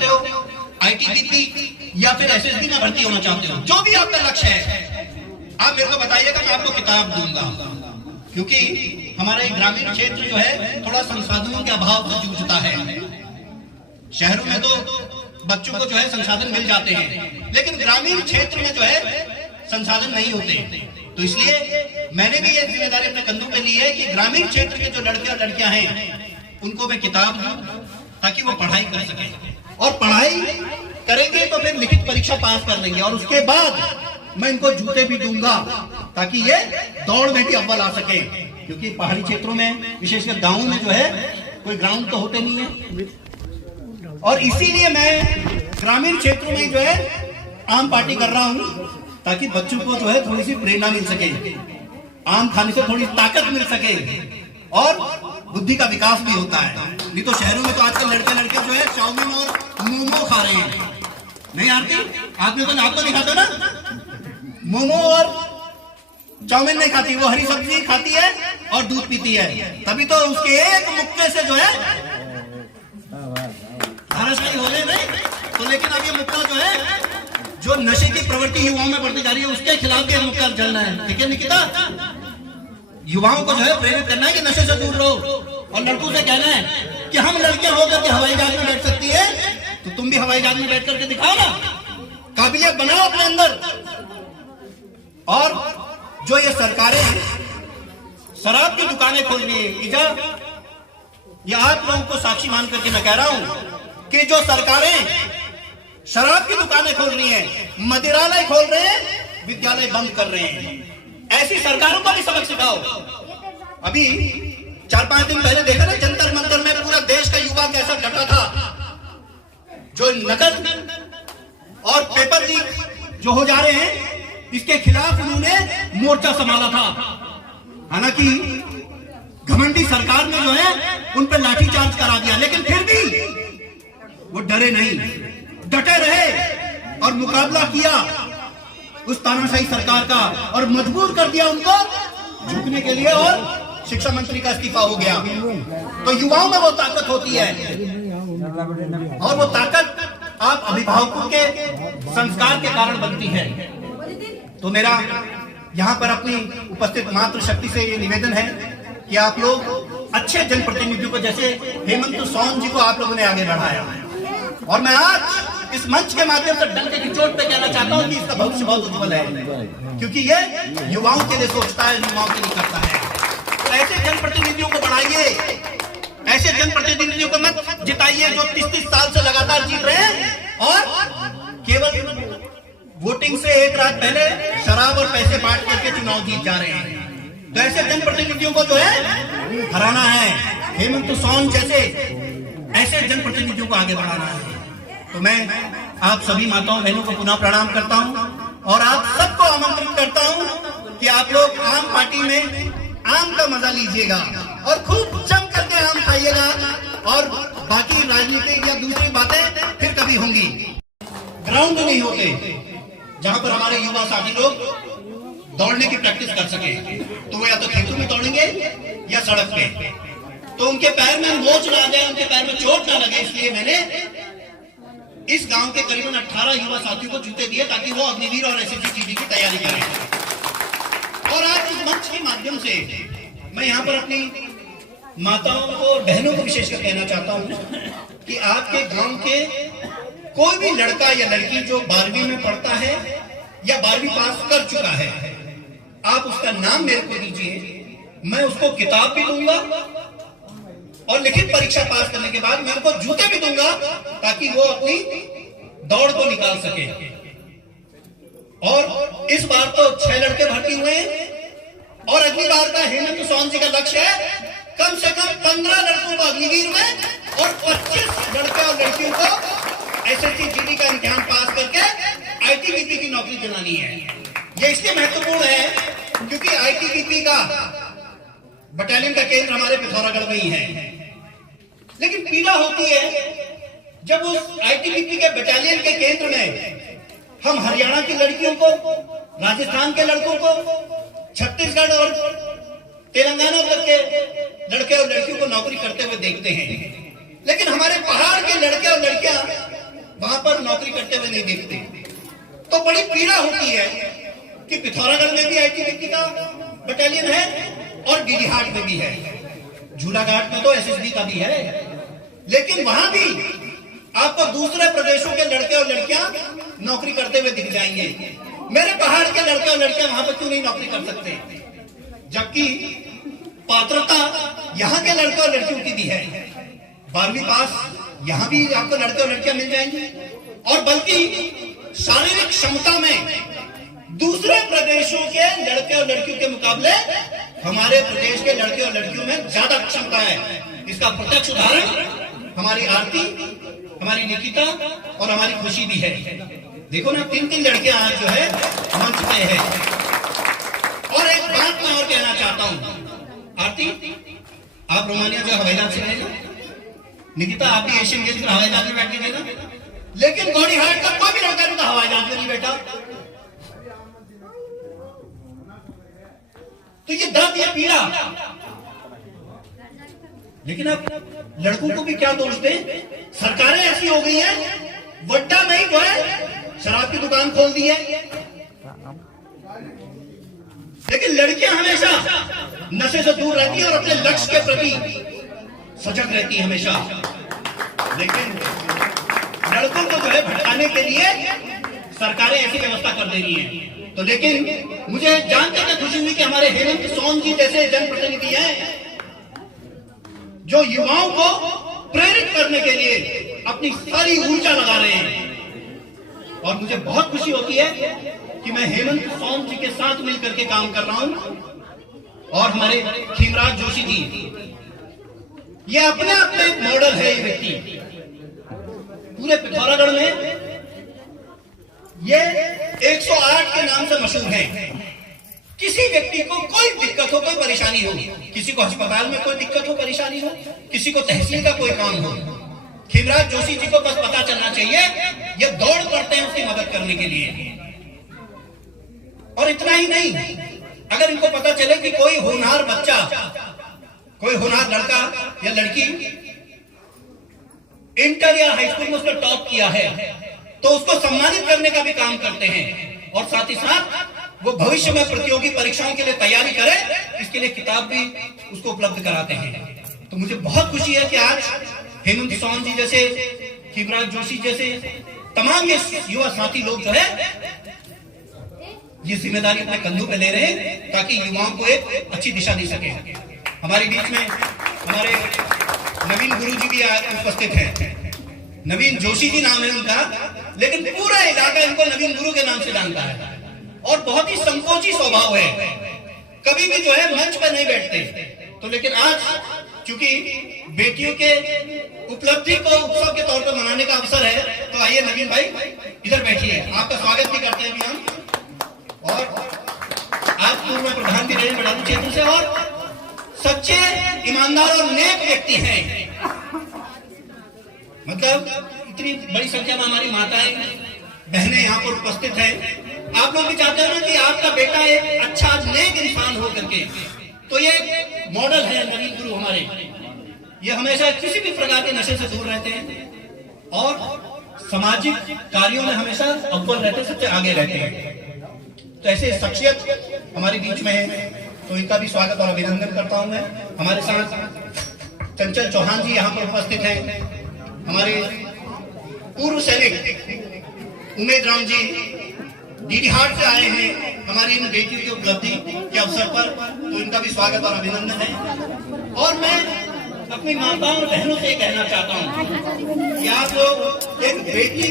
चाहते हो, आईटीबीपी या फिर एसएसबी में भर्ती होना चाहते हो, जो भी आपका लक्ष्य है, आप मेरे को बताइएगा, मैं आपको किताब दूंगा। क्योंकि हमारा एक ग्रामीण क्षेत्र जो है थोड़ा संसाधनों के अभाव से जूझता है। शहरों में तो बच्चों को जो है संसाधन मिल जाते हैं, लेकिन ग्रामीण क्षेत्र में जो है संसाधन नहीं होते। तो इसलिए मैंने भी ये जिम्मेदारी अपने कंधों पे ली है कि ग्रामीण क्षेत्र के जो लड़के और लड़कियां हैं उनको मैं किताब दूं ताकि वो पढ़ाई कर सके, और पढ़ाई करेंगे तो फिर लिखित परीक्षा पास कर लेंगे, और उसके बाद मैं इनको जूते भी दूंगा ताकि ये दौड़ में भी अव्वल आ सके। क्योंकि पहाड़ी क्षेत्रों में, विशेषकर गांवों में जो है कोई ग्राउंड तो होते नहीं है, और इसीलिए मैं ग्रामीण क्षेत्रों में जो है आम पार्टी कर रहा हूं ताकि बच्चों को जो है थोड़ी सी प्रेरणा मिल सके, आम खाने से थोड़ी ताकत मिल सके, और बुद्धि का विकास भी होता है। नहीं तो शहरों में तो आजकल लड़के लड़के जो है चाउमीन और मोमो खा रहे हैं। नहीं आरती, आदमी को आप तो नहीं खाते ना, मोमो और चाउमीन नहीं खाती, वो हरी सब्जी खाती है और दूध पीती है, तभी तो उसके एक मुक्के से जो है धाराशाही हो रहे नहीं। तो लेकिन अब ये मुक्का जो है, जो नशे की प्रवृत्ति युवाओं में बढ़ती जा रही है, उसके खिलाफ भी मुक्का चलना है। ठीक है निकिता, युवाओं को जो है प्रेरित करना है कि नशे से दूर रहो, और लड़कों से कहना है कि हम लड़कियां होकर के हवाई जहाज में बैठ सकती है, तो तुम भी हवाई जहाज में बैठ करके दिखाओ ना, काबिलियत बनाओ अपने अंदर। और जो ये सरकारें शराब की दुकानें खोल रही है, ये आप लोगों को साक्षी मान करके मैं कह रहा हूं कि जो सरकारें शराब की दुकानें खोल रही हैं, मदिरालय खोल रहे हैं, विद्यालय बंद कर रहे हैं, ऐसी सरकारों को भी सबक सिखाओ। अभी 4-5 दिन पहले देखा ना, जंतर मंतर में पूरा देश का युवा कैसा डटा था। जो नकद और पेपर लीक जो हो जा रहे हैं, इसके खिलाफ उन्होंने मोर्चा संभाला था। हालांकि घमंडी सरकार ने जो है उन पर लाठीचार्ज करा दिया, लेकिन फिर भी वो डरे नहीं, डटे रहे और मुकाबला किया उस तानाशाही सरकार का, और मजबूर कर दिया उनको झुकने के लिए, और शिक्षा मंत्री का इस्तीफा हो गया। तो युवाओं में वो ताकत होती है, और वो ताकत आप अभिभावकों के संस्कार के कारण बनती है। तो मेरा यहाँ पर अपनी उपस्थित मातृ शक्ति से ये निवेदन है कि आप लोग अच्छे जनप्रतिनिधियों को, जैसे हेमंत सोन जी को आप लोगों ने आगे बढ़ाया, और मैं आज इस मंच के माध्यम से डंके की चोट पे कहना चाहता हूं कि इसका भविष्य बहुत उज्जवल है, क्योंकि ये युवाओं के लिए सोचता है, युवाओं के लिए करता है। तो ऐसे जनप्रतिनिधियों को बढ़ाइए, ऐसे जनप्रतिनिधियों को मत जिताइए जो 30-30 साल से लगातार जीत रहे हैं, और केवल वोटिंग से एक रात पहले शराब और पैसे बांट करके चुनाव जीत जा रहे हैं। तो ऐसे जनप्रतिनिधियों को जो है हराना है, हेमंत सोन जैसे ऐसे जनप्रतिनिधियों को आगे बढ़ाना है। तो मैं आप सभी माताओं बहनों को पुनः प्रणाम करता हूं, और आप सबको आमंत्रित करता हूं कि आप लोग आम पार्टी में आम का मजा लीजिएगा, और खूब जम करके आम खाइएगा, और बाकी राजनीतिक या दूसरी बातें फिर कभी होंगी। ग्राउंड नहीं होते जहां पर हमारे युवा साथी लोग दौड़ने की प्रैक्टिस कर सके, तो वो या तो खेतों में दौड़ेंगे या सड़क पे, तो उनके पैर में मोच ना आ जाए, उनके पैर में चोट ना लगे। इसलिए मैंने इस गांव के करीबन 18 युवा साथियों को जूते दिए ताकि वो अग्निवीर और एसएसजी की तैयारी करें। और आज इस मंच के माध्यम से मैं यहाँ पर अपनी माताओं को, बहनों को विशेषकर कहना चाहता हूँ कि आपके गांव के कोई भी लड़का या लड़की जो 12वीं में पढ़ता है या 12वीं पास कर चुका है, आप उसका नाम मेरे को दीजिए, मैं उसको किताब भी दूंगा, और लिखित परीक्षा पास करने के बाद मैं उनको जूते भी दूंगा ताकि वो अपनी दौड़ को निकाल सके। और इस बार तो 6 लड़के भर्ती हुए हैं, और अगली बार का हेमंत सोन जी का लक्ष्य है कम से कम 15 लड़कों को अग्निवीर में, और 25 लड़के और लड़कियों को एसएससी जीडी का इम्तिहान पास करके आईटीबीपी की नौकरी दिलानी है। ये इसलिए महत्वपूर्ण है क्योंकि आईटीबीपी का बटालियन का केंद्र हमारे पिथौरागढ़ में ही है, लेकिन पीड़ा होती है जब उस आईटीबीपी के बटालियन के केंद्र में हम हरियाणा की लड़कियों को, राजस्थान के लड़कों को, छत्तीसगढ़ और तेलंगाना तक के लड़के और लड़कियों को नौकरी करते हुए देखते हैं, लेकिन हमारे पहाड़ के लड़के और लड़कियां नौकरी करते हुए नहीं देखते। तो बड़ी पीड़ा होती है कि पिथौरागढ़ में भी आईटीबीपी का बटालियन है और डीडीहाट में भी है, झूलाघाट में तो एसएसबी का भी है, लेकिन वहां भी आपको दूसरे प्रदेशों के लड़के और लड़कियां नौकरी करते हुए दिख जाएंगे। मेरे पहाड़ के लड़के और लड़कियां वहां पर क्यों नहीं नौकरी कर सकते, जबकि पात्रता यहां के लड़के और लड़कियों की भी है। 12वीं पास यहां भी आपको लड़के और लड़कियां मिल जाएंगे, और बल्कि शारीरिक क्षमता में दूसरे प्रदेशों के लड़के और लड़कियों के मुकाबले हमारे प्रदेश के लड़के और लड़कियों में ज्यादा क्षमता है। इसका प्रत्यक्ष उदाहरण हमारी आरती, हमारी निकिता और हमारी खुशी भी है। देखो ना, 3 लड़कियां आज जो है मंच पे है। और एक बात मैं और कहना चाहता हूं, आरती आप रोमानिया जो हवाई जहाज से गए ना, निकिता आप भी एशियन गेम्स में हवाई जहाज में बैठ के गए ना, लेकिन गौड़ीहाट का कोई भी लड़का नहीं था हवाई जहाज में नहीं बैठा। तो ये दर्द, ये पीड़ा, लेकिन अब लड़कों को भी क्या दोष दें, सरकारें ऐसी हो गई हैं, वड्डा नहीं जो है शराब की दुकान खोल दी है, लेकिन लड़कियां हमेशा नशे से दूर रहती है और अपने लक्ष्य के प्रति सजग रहती है हमेशा। लेकिन लड़कों को जो है भटकाने के लिए सरकारें ऐसी व्यवस्था कर दे रही हैं। तो लेकिन मुझे जानकर के खुशी हुई कि हमारे हेमंत सोन जी जैसे जनप्रतिनिधि हैं जो युवाओं को प्रेरित करने के लिए अपनी सारी ऊर्जा लगा रहे हैं। और मुझे बहुत खुशी होती है कि मैं हेमंत सोन जी के साथ मिलकर के काम कर रहा हूं। और हमारे खीमराज जोशी जी, ये अपने आप में एक मॉडल है। ये व्यक्ति पूरे पिथौरागढ़ में ये 108 के नाम से मशहूर है। किसी व्यक्ति को कोई दिक्कत हो, कोई परेशानी हो, किसी को अस्पताल में कोई दिक्कत हो, परेशानी हो, किसी को तहसील का कोई काम हो, खीमराज जोशी जी को बस पता चलना चाहिए, ये दौड़ पड़ते हैं उसकी मदद करने के लिए। और इतना ही नहीं, अगर इनको पता चले कि कोई होनहार बच्चा, कोई होनहार लड़का या लड़की इंटर या हाई स्कूल में उसने टॉप किया है, तो उसको सम्मानित करने का भी काम करते हैं। और साथ ही साथ वो भविष्य में प्रतियोगी परीक्षाओं के लिए तैयारी करे, इसके लिए किताब भी उसको उपलब्ध कराते हैं। तो मुझे बहुत खुशी है कि आज हेमंत सोन जी जैसे, खीमराज जोशी जैसे तमाम ये युवा साथी लोग जो है ये जिम्मेदारी अपने कंधों पे ले रहे हैं, ताकि युवाओं को एक अच्छी दिशा दे सके। हमारे बीच में हमारे नवीन गुरु जी भी उपस्थित हैं। नवीन जोशी जी नाम है उनका, लेकिन पूरा इलाका इनको नवीन गुरु के नाम से जानता है। और बहुत ही संकोची स्वभाव है, कभी भी जो है मंच पर नहीं बैठते। तो लेकिन आज चूंकि बेटियों के उपलब्धि को उत्सव के तौर पर मनाने का अवसर है, तो आइए नवीन भाई इधर बैठिए, आपका स्वागत भी करते हैं अभी हम। और आज पूर्व में प्रधान भी रहे बड़ालू क्षेत्र से, और सच्चे ईमानदार और नेक व्यक्ति हैं। मतलब इतनी बड़ी संख्या में हमारी माताएं बहनें यहाँ पर उपस्थित हैं। आप लोग भी चाहते हो ना कि आपका बेटा एक अच्छा नेक इंसान हो करके, तो ये मॉडल है नवीन गुरु हमारे। ये हमेशा किसी भी प्रकार के नशे से दूर रहते हैं और सामाजिक कार्यों में हमेशा अव्वल रहते, सबसे आगे रहते हैं। तो ऐसे शख्सियत हमारे बीच में है, तो इनका भी स्वागत और अभिनंदन करता हूं मैं। हमारे साथ चंचल चौहान जी यहाँ पर उपस्थित हैं, हमारे पूर्व सैनिक उमेद राम जी डीडीहाट से आए हैं हमारी इन बेटियों की उपलब्धि के अवसर पर, तो इनका भी स्वागत और अभिनंदन है। और मैं अपनी माताओं और बहनों से कहना चाहता हूँ कि आप लोग एक बेटी